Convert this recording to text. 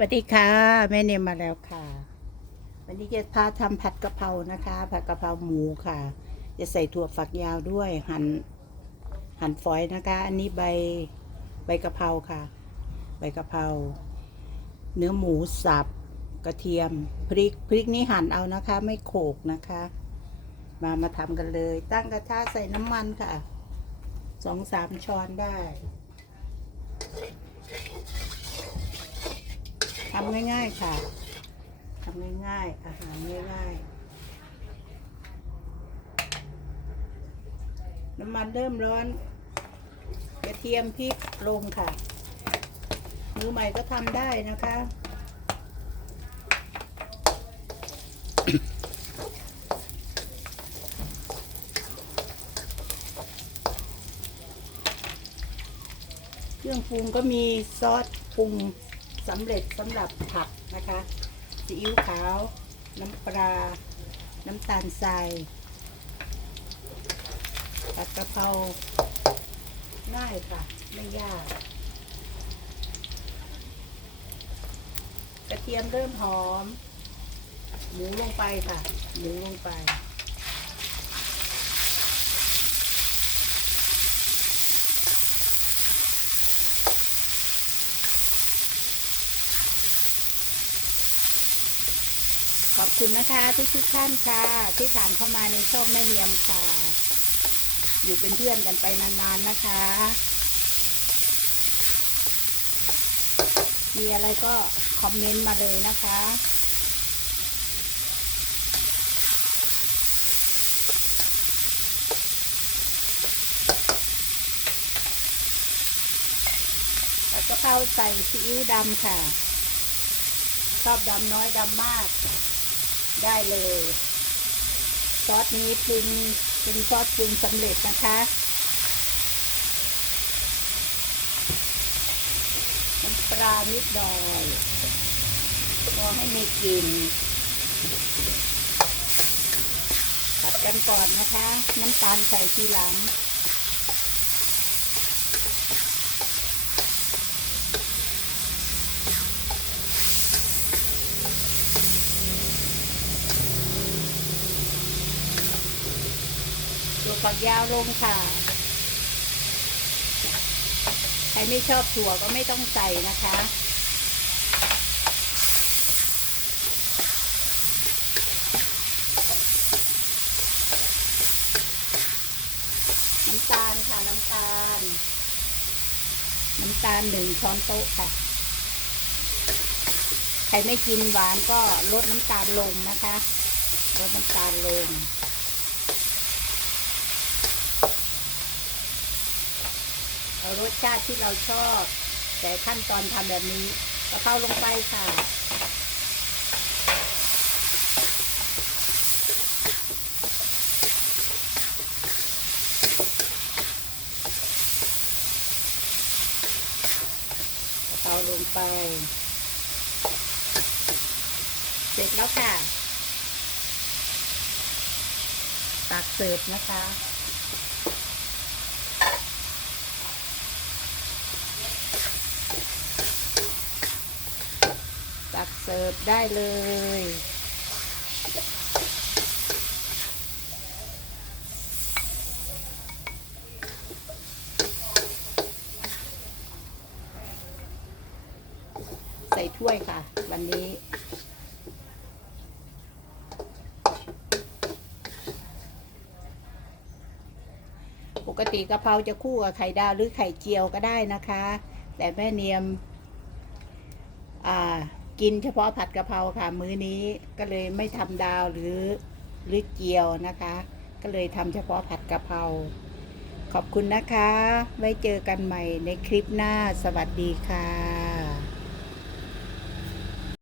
สวัสดีค่ะ แม่เนมมาแล้วค่ะ วันนี้จะพาทำผัดกะเพรานะคะ ผัดกะเพราหมูค่ะ จะใส่ถั่วฝักยาวด้วยหั่นหั่นฝอยนะคะ อันนี้ใบใบกะเพราค่ะ ใบกะเพราเนื้อหมูสับกระเทียมพริกพริกนี้หั่นเอานะคะ ไม่โขกนะคะ มามาทำกันเลย ตั้งกระทะใส่น้ำมันค่ะสองสามช้อนได้ำง่ายๆค่ะทำง่ายๆอาหารง่ายๆน้ำมันเริ่มร้อนกระเทียมพริกลงค่ะ มือใหม่ก็ทำได้นะคะเครื่องปรุงก็มีซอสปรุง สำเร็จสำหรับผัดนะคะซีอิ๊วขาว น้ำปลา น้ำตาลทรายผัดกะเพราง่ายค่ะ ไม่ยาก กระเทียมเริ่มหอม หมูลงไปค่ะ หมูลงไป ขอบคุณนะคะทุกทุกท่านค่ะ ที่ผ่านเข้ามาในช่องแม่เนียมค่ะ อยู่เป็นเพื่อนกันไปนานๆนะคะ มีอะไรก็คอมเมนต์มาเลยนะคะแล้วก็เข้าใส่ซีอิ๊วดำค่ะ ชอบดำน้อยดำมาก ได้เลยซอสนี้ปรุงเป็นซอสปรุงสำเร็จนะคะ น้ำปลานิดหน่อยพอให้มีกลิ่นผัดกันก่อนนะคะ น้ำตาลใส่ทีหลัง ฝักยาวลงค่ะ ใครไม่ชอบถั่วก็ไม่ต้องใส่นะคะ น้ำตาลค่ะน้ำตาล น้ำตาลหนึ่งช้อนโต๊ะค่ะ ใครไม่กินหวานก็ลดน้ำตาลลงนะคะ ลดน้ำตาลลง เอาร สชาติที่เราชอบ แต่ขั้นตอนทำแบบนี้กะเพราลงไปค่ะ กะเพราลงไป เสร็จแล้วค่ะ ตักเสิร์ฟนะคะ เสิร์ฟได้เลย ใส่ถ้วยค่ะ วันนี้ปกติกะเพราจะคู่กับไข่ดาวหรือไข่เจียวก็ได้นะคะ แต่แม่เนียม อ่า กินเฉพาะผัดกะเพราค่ะ มื้อนี้ก็เลยไม่ทำดาวหรือหรือเจียวนะคะ ก็เลยทำเฉพาะผัดกะเพราขอบคุณนะคะ ไว้เจอกันใหม่ในคลิปหน้าสวัสดีค่ะ